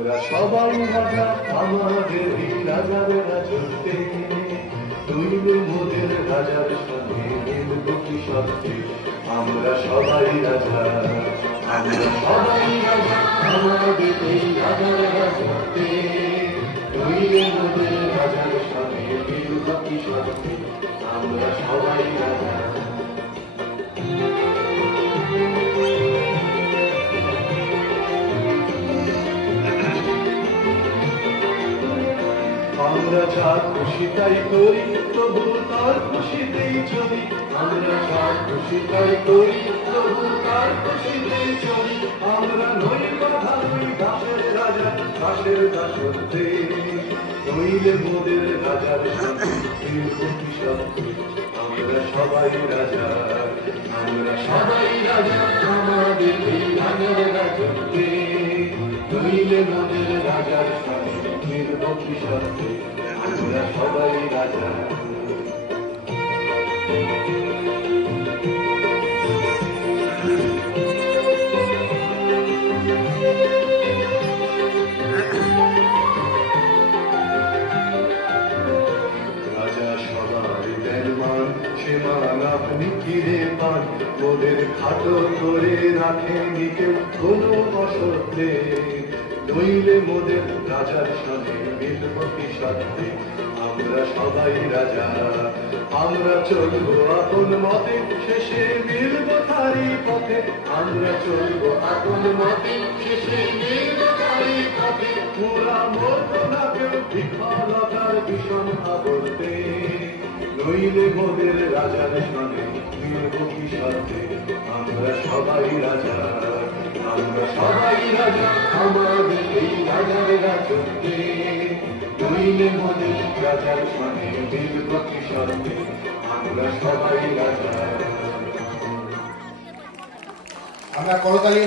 আমরা সবাই রাজা আমাদের এই রাজার রাজত্বে, নইলে মোদের রাজার সঙ্গে মিলব কি সত্যি। আমরা সবাই রাজা, আমরা সবাই রাজা আমাদের এই রাজার রাজত্বে, নইলে মোদের রাজার সঙ্গে মিলব কি সত্যি। আমরা সবাই রাজা। আমরা যা খুশি তাই করি, তবু তার খুশিতেই চলি। আমরা যা খুশি তাই করি, তবু তার খুশিতেই চলি। আমরা নই বাধা, নই দাসের রাজা, দাসের দাসত্বে, নইলে মোদের রাজার সঙ্গে মিলব কি সত্যি। আমরা সবাই রাজা, আমরা সবাই রাজা আমাদের এই রাজার রাজত্বে, নইলে মোদের রাজার সঙ্গে মিলব কি সত্যি। আমরা সবাই রাজা। রাজা সবার দেন মান, সে মান আপনি কিরে পান। মোদের খাটো করে রাখেননি কেউ কোনো অসত্যে, নইলে মোদের রাজার সঙ্গে মিলব কি সত্যি। আমরা সবাই রাজা, আমরা চলবো আপন মতে, শেষে মিলব তারি পথে। আমরা চলবো আপন মতে, শেষে মিলব তারি পথে। মোরা মরব না কেউ বিফলতার ভীষণ আবর্তে, নইলে মোদের রাজার সঙ্গে মিলব কি সত্যি। আমরা সবাই রাজা, আমরা সবাই রাজা আমাদের এই রাজার রাজত্বে, নইলে মোদের রাজার সঙ্গে মিলব কি সত্যি। আমরা সবাই রাজা। আমরা করতালি